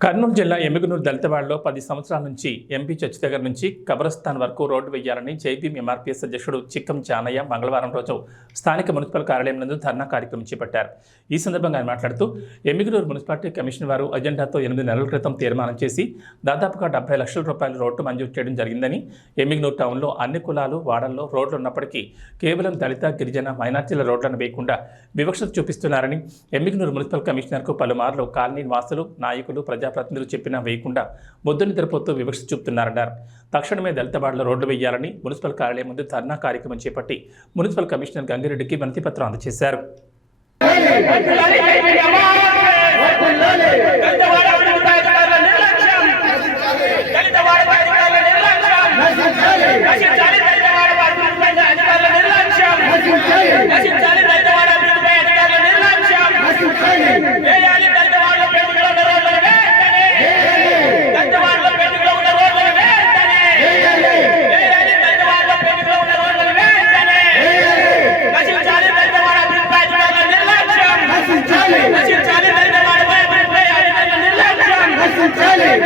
కర్నూలు జిల్లా ఎమ్మిగనూరు దళితవాడలో పది సంవత్సరాల నుంచి ఎంపీ చర్చి దగ్గర నుంచి కబరస్థాన్ వరకు రోడ్డు వేయాలని జైబీఎం ఎంఆర్పీఎస్ అధ్యక్షుడు చిక్కం చానయ్య మంగళవారం రోజు స్థానిక మున్సిపల్ కార్యాలయం నందు ధర్నా కార్యక్రమం చేపట్టారు. ఈ సందర్భంగా ఆయన మాట్లాడుతూ ఎమ్మిగనూరు మున్సిపాలిటీ కమిషన్ వారు అజెండాతో ఎనిమిది నెలల క్రితం తీర్మానం చేసి దాదాపుగా డెబ్బై లక్షల రూపాయల రోడ్డు మంజూరు చేయడం జరిగిందని ఎమ్మిగనూరు టౌన్లో అన్ని కులాలు వాడల్లో రోడ్లు ఉన్నప్పటికీ కేవలం దళిత గిరిజన మైనార్టీల రోడ్లను వేయకుండా వివక్షత చూపిస్తున్నారని ఎమ్మిగనూరు మున్సిపల్ కమిషనర్కు పలుమార్లు కాలనీ నివాసులు నాయకులు ప్రజా ప్రజాప్రతినిధులు చెప్పినా వేయకుండా బొద్దుని తిరుపతితో వివక్ష చూపుతున్నారన్నారు. తక్షణమే దళితవాడలో రోడ్లు వేయాలని మున్సిపల్ కార్యాలయం ముందు ధర్నా కార్యక్రమం చేపట్టి మున్సిపల్ కమిషనర్ గంగిరెడ్డికి వినతి పత్రం అందజేశారు.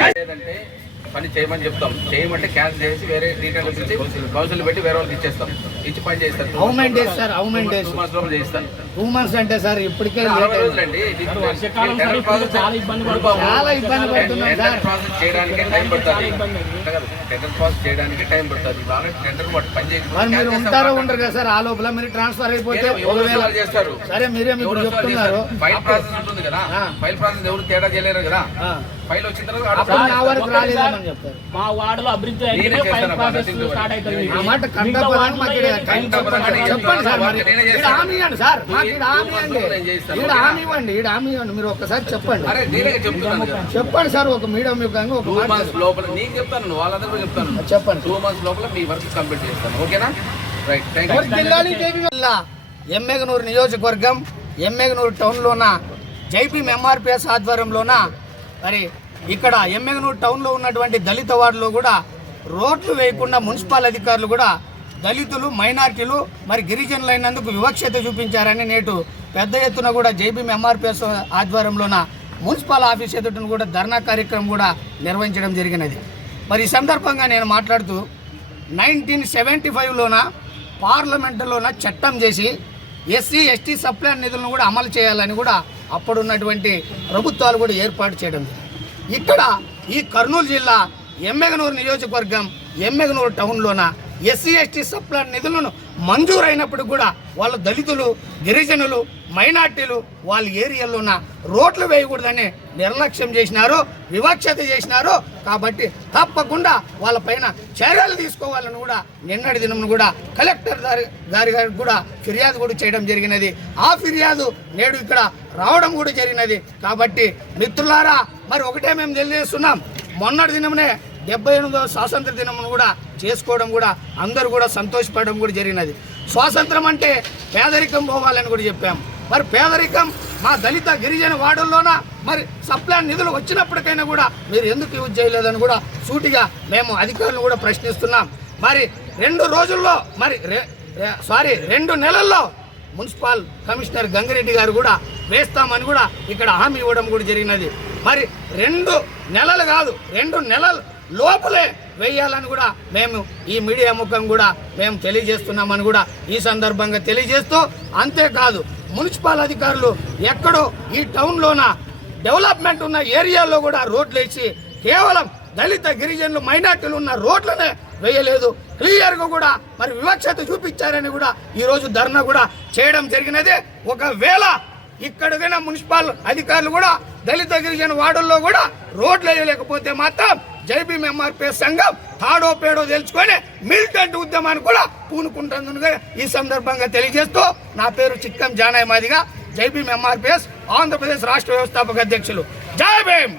లేదంటే పని చేయమని చెప్తాం. చేయమంటే క్యాన్సిల్ చేసి వేరే డీటెయిల్ ఇచ్చి కౌన్సిల్ పెట్టి వేరే వాళ్ళకి ఇచ్చేస్తాం. ఇచ్చి పని చేస్తారు టూ మంత్స్ లోపల చేయిస్తాను టూ మంత్స్ అంటే సార్ ఇప్పటికే అరవై. రోజులండి. చాలా ఇబ్బంది పడుతున్నాం సార్ ప్రాసెస్ చేయడానికి టైం పడుతుంది. టెండర్ ప్రాసెస్ చేయడానికి టైం పడుతుంది. బాగా టెండర్ పట్టు పని చేసి మరి ఉంటారో ఉండరు కదా సార్ ఆ లోపల మీరు ట్రాన్స్ఫర్ అయిపోతే ఒకవేళ చేస్తారు. సరే మీరే ఇప్పుడు చెప్తున్నారు. ఫైల్ ప్రాసెస్ ఉంటుంది కదా. ఫైల్ ప్రాసెస్ ఎవరు తేడా చేయలేరు కదా. ఫైల్ వచ్చిన అప్పుడు తర్వాత నా వరకు రాలేదని చెప్తారు మా వార్డులో అభివృద్ధి అయితే చేస్తాను ప్రాసెస్ స్టార్ట్ అవుతుంది చెప్పండి సార్. హామీ ఇవ్వండి ఈడ హామీ ఇవ్వండి. మీరు ఒకసారి చెప్పండి. చెప్పండి సార్ ఒక మీడియం లోపల నీకు చెప్తాను నువ్వు వాళ్ళందరూ కూడా చెప్తాను. చెప్పండి. టూ మంత్స్ లోపల మీ వర్క్ కంప్లీట్ చేస్తాను. ఓకేనా? జైపీ ఎమ్మెగనూరు నియోజకవర్గం ఎమ్మెగనూరు టౌన్లోన? జైపీఎం ఎంఆర్పిఎస్ ఆధ్వర్యంలోన? మరి ఇక్కడ ఎమ్మెగనూరు టౌన్లో ఉన్నటువంటి దళిత వార్డులో కూడా రోడ్లు వేయకుండా మున్సిపల్ అధికారులు కూడా దళితులు మైనార్టీలు మరి గిరిజనులు అయినందుకు వివక్షత చూపించారని నేటు పెద్ద ఎత్తున కూడా జైబీఎం ఎంఆర్పిఎస్ ఆధ్వర్యంలోన మున్సిపల్ ఆఫీస్ ఎదుటను కూడా ధర్నా కార్యక్రమం కూడా నిర్వహించడం జరిగినది. మరి ఈ సందర్భంగా నేను మాట్లాడుతూ నైన్టీన్ సెవెంటీ ఫైవ్లోన పార్లమెంటులోన చట్టం చేసి ఎస్సీ ఎస్టీ సప్లై నిధులను కూడా అమలు చేయాలని కూడా అప్పుడున్నటువంటి ప్రభుత్వాలు కూడా ఏర్పాటు చేయడం జరిగింది. ఇక్కడ ఈ కర్నూలు జిల్లా ఎమ్మెగనూరు నియోజకవర్గం ఎమ్మెగనూరు టౌన్లోన ఎస్సీ ఎస్టీ సప్లై నిధులను మంజూరైనప్పుడు కూడా వాళ్ళ దళితులు గిరిజనులు మైనార్టీలు వాళ్ళ ఏరియాలోన రోడ్లు వేయకూడదని నిర్లక్ష్యం చేసినారు వివక్షత చేసినారు. కాబట్టి తప్పకుండా వాళ్ళపైన చర్యలు తీసుకోవాలని కూడా నిన్నటి దినం కూడా కలెక్టర్ గారి గారికి కూడా ఫిర్యాదు కూడా చేయడం జరిగినది. ఆ ఫిర్యాదు నేడు ఇక్కడ రావడం కూడా జరిగినది. కాబట్టి మిత్రులారా మరి ఒకటే మేము తెలియజేస్తున్నాం. మొన్నటి దినమునే డెబ్బై ఎనిమిదవ స్వాతంత్ర దినమును కూడా చేసుకోవడం కూడా అందరూ కూడా సంతోషపడడం కూడా జరిగినది. స్వాతంత్రం అంటే పేదరికం పోవాలని కూడా చెప్పాం. మరి పేదరికం మా దళిత గిరిజన వార్డుల్లోన? మరి సప్లై నిధులు వచ్చినప్పటికైనా కూడా మీరు ఎందుకు యూజ్ చేయలేదని కూడా సూటిగా మేము అధికారులను కూడా ప్రశ్నిస్తున్నాం. మరి రెండు రోజుల్లో మరి సారీ రెండు నెలల్లో మున్సిపల్ కమిషనర్ గంగిరెడ్డి గారు కూడా వేస్తామని కూడా ఇక్కడ హామీ ఇవ్వడం కూడా జరిగినది. మరి రెండు నెలలు కాదు రెండు నెలలు లోపలే వేయాలని కూడా మేము ఈ మీడియా ముఖం కూడా మేము తెలియజేస్తున్నామని కూడా ఈ సందర్భంగా తెలియజేస్తూ అంతేకాదు మున్సిపల్ అధికారులు ఎక్కడో ఈ టౌన్లోన డెవలప్మెంట్ ఉన్న ఏరియాలో కూడా రోడ్లు వేసి కేవలం దళిత గిరిజనులు మైనార్టీలు ఉన్న రోడ్లనే వేయలేదు. క్లియర్గా కూడా మరి వివక్షత చూపించారని కూడా ఈరోజు ధర్నా కూడా చేయడం జరిగినది. ఒకవేళ ఇక్కడికైనా మున్సిపల్ అధికారులు కూడా దళిత గిరిజన వార్డుల్లో కూడా రోడ్లు వేయలేకపోతే మాత్రం జైబీఎం సంఘం తాడో పేడో తెలుసుకొని మిలిటెంట్ ఉద్యమాన్ని కూడా పూనుకుంటుందని ఈ సందర్భంగా తెలియజేస్తూ నా పేరు చిక్కం జానాయ్ మాదిగా. జైబీఎం ఎంఆర్పిఎస్ ఆంధ్రప్రదేశ్ రాష్ట్ర వ్యవస్థాపక అధ్యక్షులు. జై భీమ్!